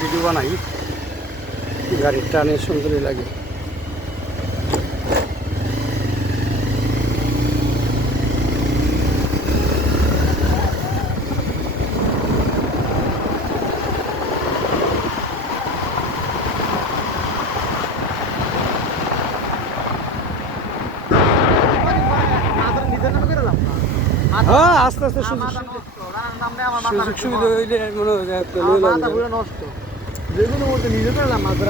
Video বানাই, গাড়ির টানে সুন্দরই লাগে। হ্যাঁ, আস্তে আস্তে সুযোগ সুবিধা হইলে মনে হয় নষ্ট যেগুলো বলতে নিজে করলাম মাছ।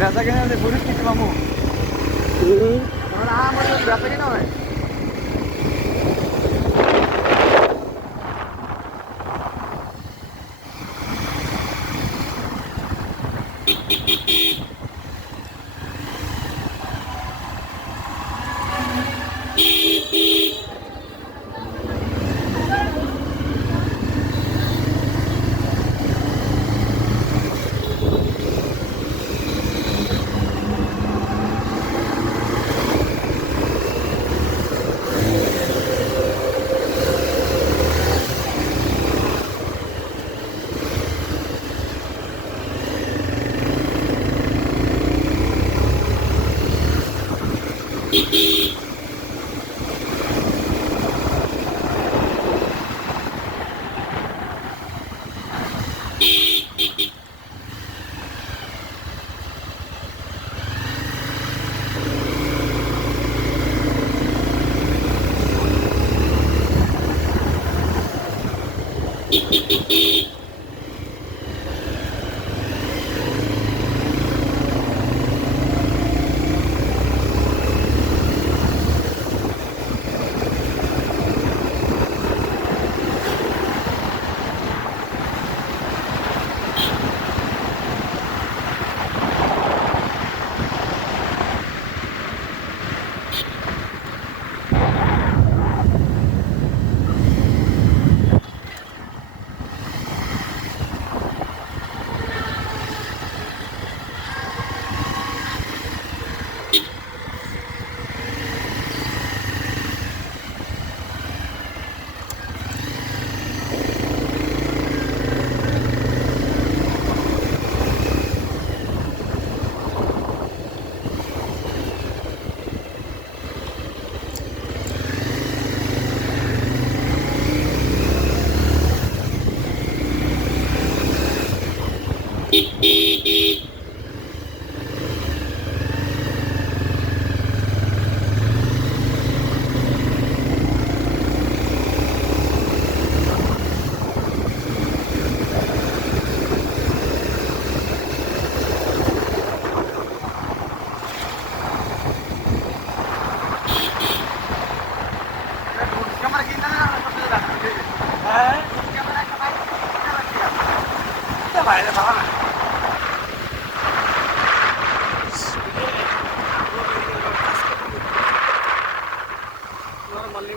বেচা কিনে ঘুরে কিনতে পাবো, আমার বেচা কিনা হয়।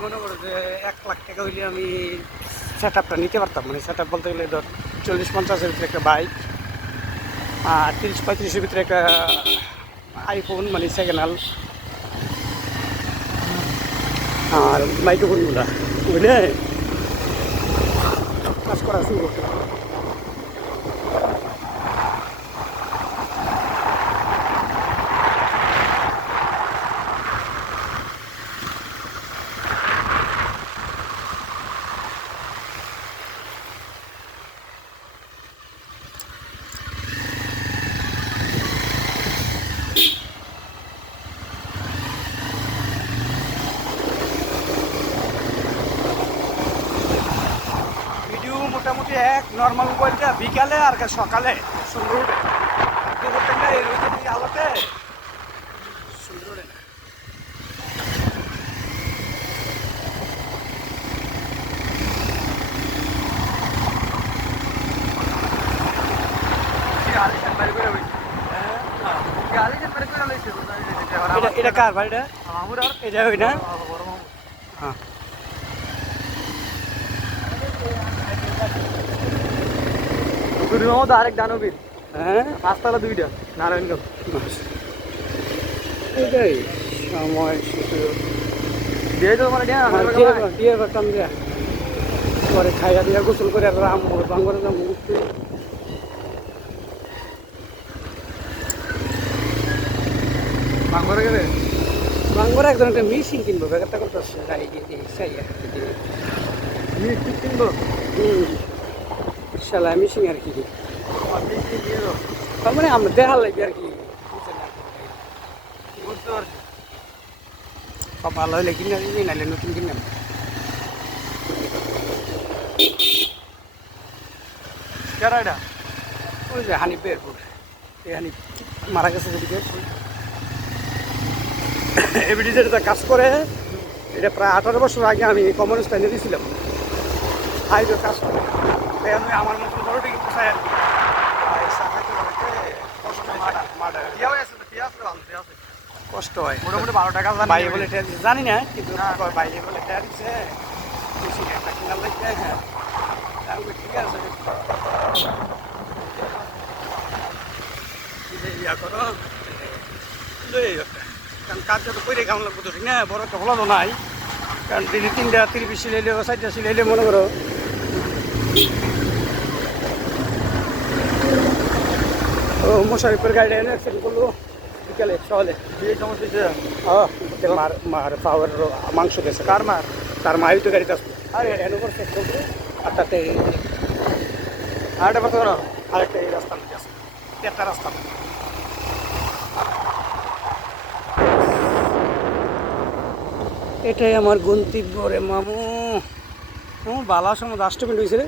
মনে করো যে 1 লাখ টাকা হইলে আমি সেট আপটা নিতে পারতাম। মানে সেট আপ বলতে গেলে ধর 40-50-এর ভিতরে একটা বাইক, আর 30-35-এর ভিতরে একটা আইফোন, মানে সেকেন্ড হ্যান্ড, আর মাইক্রোফোনগুলা বুঝলে কাজ করা শুরু করতে। নর্মাল মোবাইলটা বিকালে আর সকালে সুন্দর উঠে দুপুর থেকে এই রোদের আলোতে সুন্দর উঠে না। এটা কার বাড়িটা? এটা ওই না? হ্যাঁ আরেক দানবীর, হ্যাঁ পাঁচতলা দুইটা নারায়ণগঞ্জ। এটাই সময় শুধু দিয়ে তো মানে দিয়ে করতাম যে পরে খাইয়া দিয়া গোসল করে রাম বাঙ্গরে যাম ঘুরতে। বাঙ্গরে গেলে বাঙ্গরে একজন একটা মিশিং কিনবো ব্যাপারটা করতে আসছে মিষ্টি কিনবো, শালা মিশিং আর কি মিষ্টি দিয়ে দাও। তার মানে আমরা দেখার লাগবে আর কি বুঝতে পারছি। সব ভালো হলে কিনে দিবি নাহলে নতুন কিনে নেব। কেরা এটা? ওই যে হানিফ বেরপুর এই হানিফ মারা গেছে যেদিকে এবিডি যেটা কাজ করে এটা প্রায় 18 বছর আগে আমি কমিউনিস্ট টাইমে দিয়েছিলাম। হাইওয়ে কাজ করে তাই আমি আমার মতন বড় টিকিট পোষায় আর কি কষ্ট হয় মোটামুটি 12 টাকা বাইরে বলে টেয়া দিচ্ছে জানি না কিন্তু বাইরে বলে টেয়া দিচ্ছে বেশি একটা কিনার লাগছে হ্যাঁ ঠিক আছে ইয়া করো কারণ কাজ যত করে কেমন লাগবো তো ঠিক না বড় একটা হলো তো নাই কারণ দিদি 3টা 30 সিলাইলে 4টা সিলাইলে মনে করো ও মোশারিফের গাড়ি এনে অ্যাক্সিডেন্ট করলো বিকালে সকালে বিয়ে সমস্যা হয়েছে। মার পাওয়ার মাংস গেছে কার মার? তার মাই তো গাড়িতে আসলো আরে এনে করে শেষ করবো আর তাতে আরেকটা কথা আরেকটা এই রাস্তা আছে একটা রাস্তা এটাই আমার গন্তব্য রে মামু বালা সময় 10 মিনিট হয়েছে রে